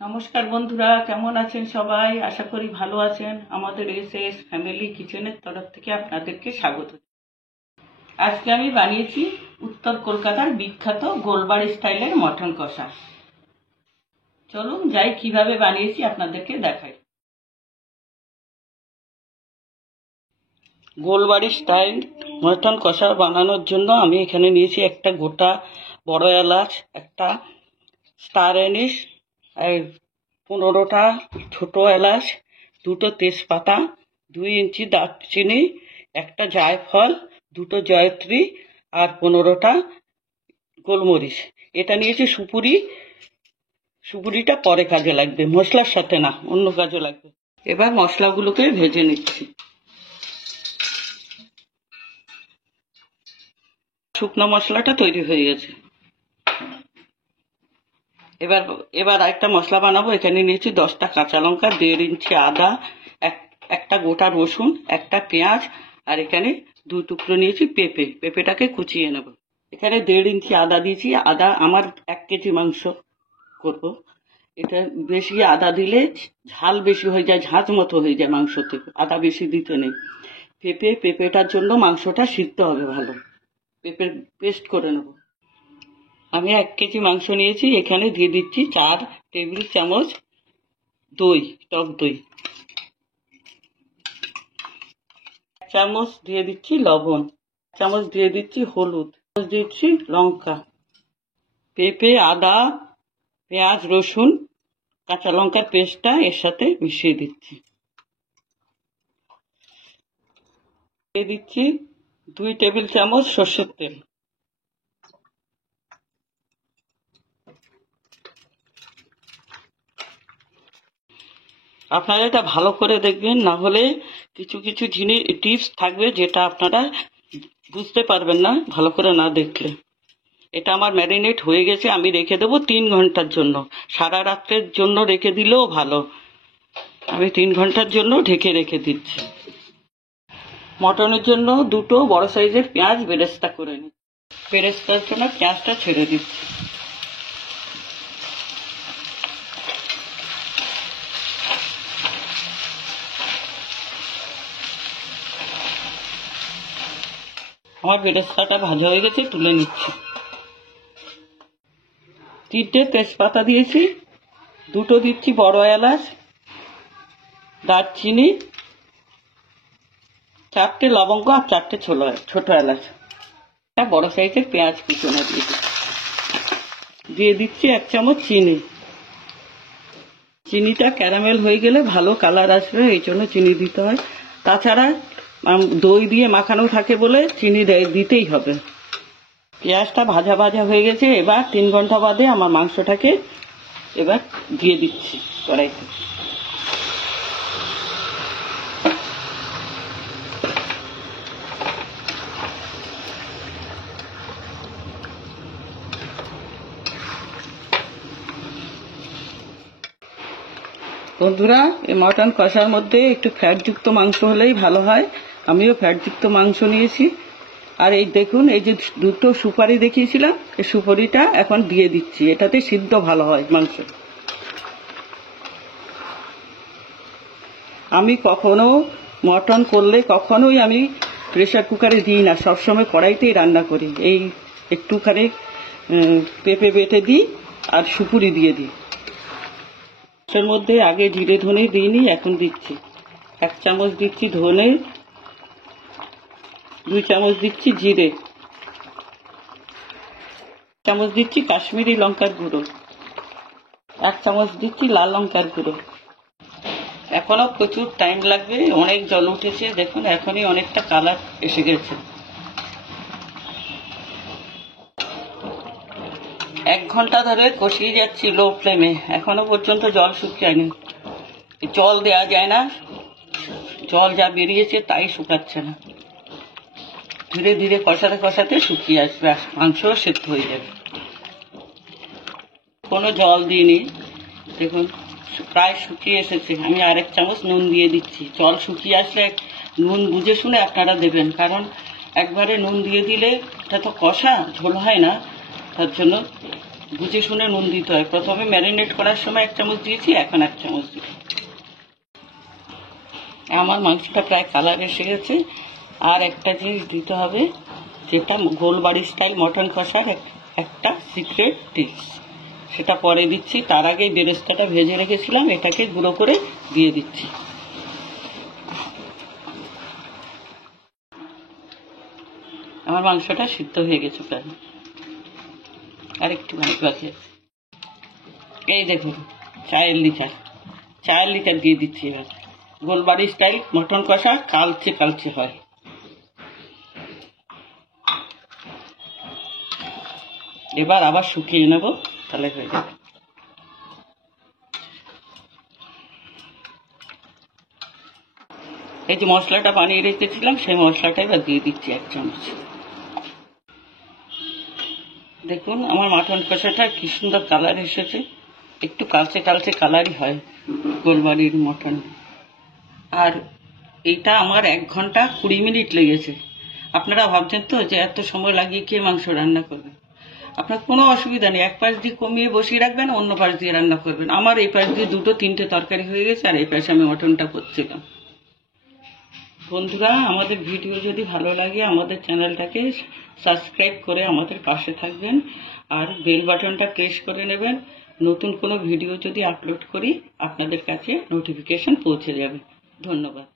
নমস্কার বন্ধুরা, কেমন আছেন সবাই? আশা করি ভালো আছেন। আমাদের এস ফ্যামিলি কিচেনের তরফ থেকে আপনাদেরকে স্বাগত। আজকে আমি বানিয়েছি উত্তর কলকাতার বিখ্যাত গোলবাড়ি স্টাইলের মটন কষা। চলুন যাই কিভাবে বানিয়েছি আপনাদেরকে দেখাই। গোলবাড়ি স্টাইল মটন কষা বানানোর জন্য আমি এখানে নিয়েছি একটা গোটা বড় এলাচ, একটা স্টার এনিস, 15টা ছোট এলাচ, 2টো তেজপাতা, 2 ইঞ্চি দারচিনি, একটা জায়ফল, 2টো জয়ত্রী আর 15টা গোলমরিচ। এটা নিয়েছি সুপুরি। সুপুরিটা পরে কাজে লাগবে, মশলার সাথে না, অন্য কাজে লাগবে। এবার মশলাগুলোকে ভেজে নিচ্ছি। শুকনো মশলাটা তৈরি হয়ে গেছে। এবার একটা মশলা বানাবো। এখানে নিয়েছি 10টা কাঁচা লঙ্কা, 1.5 ইঞ্চি আদা, একটা গোটা রসুন, একটা পেঁয়াজ, আর এখানে 2 টুকরো নিয়েছি পেঁপেটাকে কুচিয়ে নেব। এখানে 1.5 ইঞ্চি আদা দিয়েছি। আদা আমার 1 কেজি মাংস করব। এটা বেশি আদা দিলে ঝাল বেশি হয়ে যায়, ঝাঁঝ মতো হয়ে যায় মাংসতে, আদা বেশি দিতে নেই। পেঁপেটার জন্য মাংসটা সিদ্ধ হবে ভালো। পেঁপের পেস্ট করে নেব। আমি 1 কেজি মাংস নিয়েছি। এখানে দিয়ে দিচ্ছি 4 টেবিল চামচ দই, টক দই। 1 চামচ দিয়ে দিচ্ছি লবণ, 1 চামচ দিয়ে দিচ্ছি হলুদ, দিচ্ছি লঙ্কা। পেঁপে, আদা, পেঁয়াজ, রসুন, কাঁচা লঙ্কার পেস্টটা এর সাথে মিশিয়ে দিচ্ছি। দিয়ে দিচ্ছি 2 টেবিল চামচ সর্ষের তেল। আপনারা এটা ভালো করে দেখবেন, না হলে কিছু কিছু জিনিস টিপস থাকবে যেটা আপনারা বুঝতে পারবেন না ভালো করে না দেখলে। এটা আমার ম্যারিনেট হয়ে গেছে। আমি রেখে দেবো 3 ঘন্টার জন্য। সারা রাত্রের জন্য রেখে দিলেও ভালো। আমি 3 ঘন্টার জন্য ঢেকে রেখে দিচ্ছি। মটনের জন্য 2টো বড় সাইজের পেঁয়াজ বেরেস্তা করে নিই। বেরেস্তার জন্য পেঁয়াজটা ছেড়ে দিচ্ছি। আমার বেরেস্তাটা ভাজা হয়ে গেছে, তুলে নিচ্ছি। 3টে তেজপাতা দিয়েছি, 2টো দিচ্ছি বড় এলাচ, দারচিনি, 4টে লবঙ্গ আর 4টে ছোট এলাচ, একটা বড় সাইজের পেঁয়াজ কুচনো দিয়ে দিচ্ছি 1 চামচ চিনি। চিনিটা ক্যারামেল হয়ে গেলে ভালো কালার আসবে, এই জন্য চিনি দিতে হয়। তাছাড়া দই দিয়ে মাখানো থাকে বলে চিনি দিতেই হবে। পেঁয়াজটা ভাজা ভাজা হয়ে গেছে। এবার 3 ঘন্টা বাদে আমার মাংসটাকে এবার দিয়ে দিচ্ছি কড়াইতে। বন্ধুরা, এই মটন কষার মধ্যে একটু ফ্যাটযুক্ত মাংস হলেই ভালো হয়। আমিও ফ্যাটযুক্ত মাংস নিয়েছি। আর এই দেখুন, এই যে 2টো সুপারি দেখিয়েছিলাম, এই সুপারিটা এখন দিয়ে দিচ্ছি। এটাতে সিদ্ধ ভালো হয় মাংস। আমি কখনো মটন করলে কখনোই আমি প্রেসার কুকারে দিই না, সবসময় কড়াইতেই রান্না করি। এই একটুখানি পেঁপে বেটে দিই আর সুপুরি দিয়ে দিই। এর মধ্যে আগে জিরে ধনে দিইনি, এখন দিচ্ছি। 1 চামচ দিচ্ছি ধনে, 2 চামচ দিচ্ছি জিরে, 1 চামচ দিচ্ছি কাশ্মীরি লঙ্কার গুঁড়ো, 1 চামচ দিচ্ছি লাল লঙ্কার গুঁড়ো। এখনো প্রচুর টাইম লাগবে, অনেক জল উঠেছে। দেখুন এখনই অনেকটা কালার এসে গেছে। 1 ঘন্টা ধরে কষিয়ে যাচ্ছি লো ফ্লেমে, এখনো পর্যন্ত জল শুকায়নি। জল দেওয়া যায় না, জল যা বেরিয়েছে তাই শুকাচ্ছে না। ধীরে ধীরে কষাতে কষাতে শুকিয়ে আসবে, মাংস সেদ্ধ হয়ে যাবে। কোনো জল দিইনি, দেখুন প্রায় শুকিয়ে এসেছে। আমি আর 1 চামচ নুন দিয়ে দিচ্ছি। জল শুকিয়ে আসলে নুন বুঝে শুনে আপনারা দেবেন, কারণ একবারে নুন দিয়ে দিলে এটা তো কষা, ঝোল হয় না। তার জন্য বুঝে শুনে নুন দিতে হয়। প্রথমে ম্যারিনেট করার সময় 1 চামচ দিয়েছি, এখন 1 চামচ দিচ্ছি। আমার মাংসটা প্রায় কালার এসে গেছে। আর একটা জিনিস দিতে হবে, যেটা গোলবাড়ি স্টাইল মটন কষার একটা সিক্রেট টিপস, সেটা পরে দিচ্ছি। তার আগে বেরেস্তাটা ভেজে রেখেছিলাম, এটাকে গুঁড়ো করে দিয়ে দিচ্ছি। আমার মাংসটা সিদ্ধ হয়ে গেছে প্রায়, আর একটু বাকি আছে। এই দেখুন, চায়ের লিকার দিয়ে দিচ্ছি। এবার গোলবাড়ি স্টাইল মটন কষা কালচে কালচে হয়। এবার আবার শুকিয়ে নেব, তাহলে হয়ে যাবে। এই যে মশলাটা বানিয়ে রেখেছিলাম, সেই মশলাটা এবার দিয়ে দিচ্ছি 1 চামচ। দেখুন আমার মাটন কষাটা কি সুন্দর কালার এসেছে। একটু কালচে কালচে কালারই হয় গোলবাড়ির মটন। আর এইটা আমার 1 ঘন্টা 20 মিনিট লেগেছে। আপনারা ভাবছেন তো যে এত সময় লাগিয়ে কে মাংস রান্না করবে। আপনার কোনো অসুবিধা নেই, এক পাশ দিয়ে কমিয়ে বসিয়ে রাখবেন, অন্য পাশ দিয়ে রান্না করবেন। আমার এই পাশ দিয়ে 2-3টে তরকারি হয়ে গেছে, আর এই পাশে আমি মটনটা করছিলাম। বন্ধুরা, আমাদের ভিডিও যদি ভালো লাগে আমাদের চ্যানেলটাকে সাবস্ক্রাইব করে আমাদের পাশে থাকবেন, আর বেল বাটনটা প্রেস করে নেবেন। নতুন কোনো ভিডিও যদি আপলোড করি আপনাদের কাছে নোটিফিকেশন পৌঁছে যাবে। ধন্যবাদ।